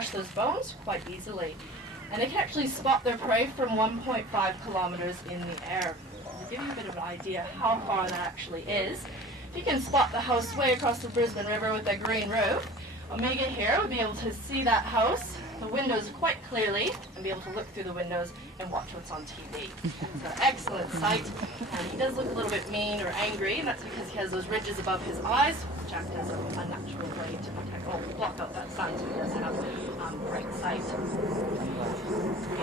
crush those bones quite easily. And they can actually spot their prey from 1.5 kilometers in the air. To give you a bit of an idea how far that actually is, if you can spot the house way across the Brisbane River with a green roof, Omega here would be able to see that house, the windows quite clearly, and be able to look through the windows and watch what's on TV. It's an excellent sight, and he does look a little bit mean or angry, and that's because he has those ridges above his eyes, which act as a natural way to protect or block out that sun, so he does have bright sight.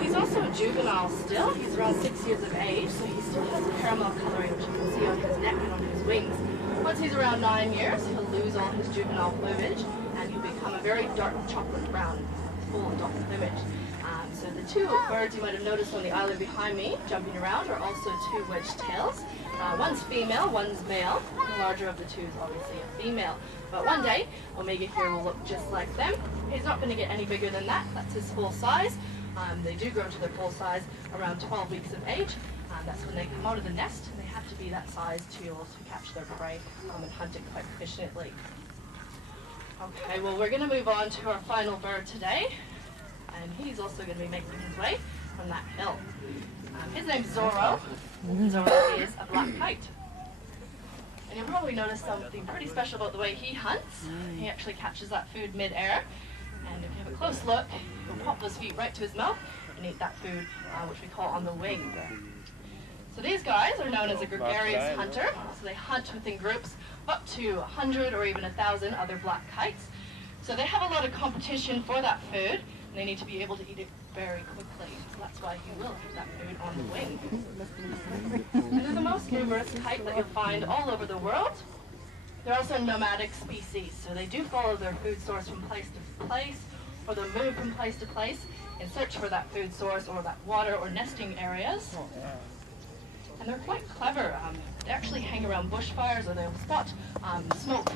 He's also a juvenile still. He's around 6 years of age, so he still has a caramel coloring, which you can see on his neck and on his wings. Once he's around 9 years, he'll lose all his juvenile plumage, and he'll become a very dark chocolate brown, full adult plumage. So the two birds you might have noticed on the island behind me, jumping around, are also two wedge-tails. One's female, one's male. The larger of the two is obviously a female. But one day, Omega here will look just like them. He's not going to get any bigger than that. That's his full size. They do grow to their full size around 12 weeks of age. That's when they come out of the nest, and they have to be that size to be able to catch their prey and hunt it quite efficiently. Okay, well, we're going to move on to our final bird today, and he's also going to be making his way from that hill. His name's Zorro. Zorro is a black kite. And you'll probably notice something pretty special about the way he hunts. He actually catches that food mid-air, and if you have a close look, he'll pop those feet right to his mouth and eat that food, which we call on the wing. So these guys are known as a gregarious hunter, so they hunt within groups up to 100 or even 1,000 other black kites. So they have a lot of competition for that food, and they need to be able to eat it very quickly. So that's why he will have that food on the wing. And they're the most numerous kite that you'll find all over the world. They're also nomadic species, so they do follow their food source from place to place, or they'll move from place to place in search for that food source or that water or nesting areas. And they're quite clever. They actually hang around bushfires, or they'll spot smoke